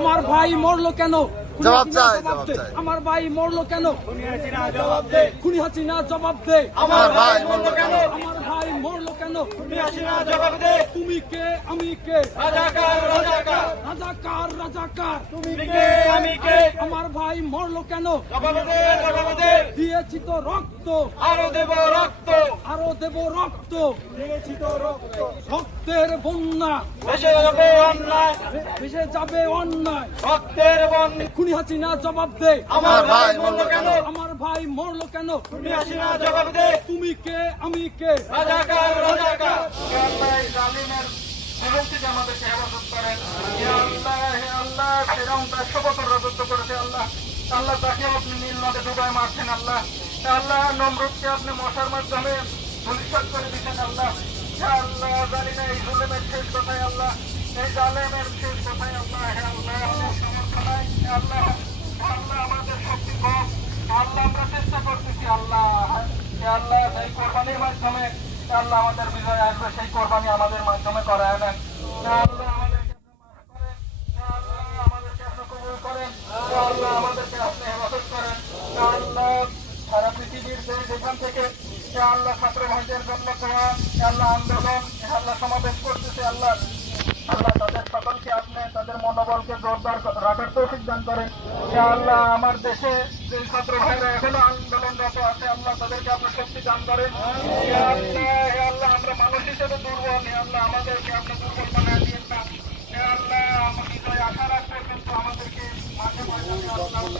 আমার ভাই মরলো কেন? জবাব চাই, আমার ভাই মরলো কেন? খুনি হাসিনা জবাব দে। আমার ভাই মরলো কেন? আমার ভাই মরলো কেন? খুনি হাসিনা জবাব দে। তুমি কে আমি কে? রাজাকার রাজাকার রাজাকার রাজাকার। তুমি কে আমি কে? আমার ভাই মরলো কেন? জবাব দে জবাব দে। দিয়েছি তো রক্ত, আরো দেব রক্ত, আরো দেব রক্ত। দিয়েছি তো রক্ত। রক্তের বন্যা ভেসে যাবে অন্যায়, ভেসে যাবে অন্যায়। রক্তের বন্যা। খুনি হাসিনা জবাব দে। আমার ভাই মরলো কেন? আমার ভাই মরলো কেন? খুনি হাসিনা জবাব দে। তুমি কে আমি কে? রাজাকার রাজাকার। হে আল্লাহ, এই জালিমের জীবন থেকে আমাদেরকে হেফাজত করেন। হে আল্লাহ, হে আল্লাহ, ফিরআউন 500 বছর রাজত্ব করেছে আল্লাহ। আল্লাহ তাকে আপনি নীল নদে ডুবায় মারছেন আল্লাহ। হে আল্লাহ, নমরুদকে আপনি মশার মাধ্যমে ধূলিসাৎ করে দিচ্ছেন আল্লাহ। হে আল্লাহ, জানি না এই জুলুমের শেষ কোথায় আল্লাহ, এই জালেমের শেষ কোথায় আল্লাহ। হে আল্লাহ, আমাদের সমর্থ নাই। হে আল্লাহ, হে আল্লাহ, আমাদের শক্তি কম। আল্লাহ, আমরা চেষ্টা করতেছি আল্লাহ। হে আল্লাহ, এই কোরবানির মাধ্যমে হে আল্লাহ আমাদের বিজয় আসবে, সেই কোরবানি আমাদের মাধ্যমে করায় নেন। হে আল্লাহ, আমাদেরকে আপনি মাফ করেন। হে আল্লাহ, আমাদেরকে আপনি কবুল করেন। হে আল্লাহ, আমাদেরকে আপনি হেফাজত করেন। হে আল্লাহ, সারা পৃথিবীর যেখান থেকে হে আল্লাহ ছাত্র ভাইদের জন্য তোমার হে আল্লাহ আন্দোলন হে আল্লাহ সমাবেশ করতেছে আল্লাহ, আল্লাহ তাদের সকলকে আপনি তাদের মনোবলকে জোরদার রাখার তৌফিক দান করেন। হে আল্লাহ, আমার দেশে যে ছাত্র ভাইরা এখনো আন্দোলনরত আছে আল্লাহ তাদেরকে আপনি শক্তি দান করেন। হে আল্লাহ, হে আল্লাহ, আমরা মানুষ হিসেবে দুর্বল। হে আল্লাহ, আমাদেরকে আপনি দুর্বল বানায় দিয়েন না। হে আল্লাহ, আমার হৃদয় আশা রাখতে কিন্তু আমাদেরকে মাঝে মাঝে আল্লাহ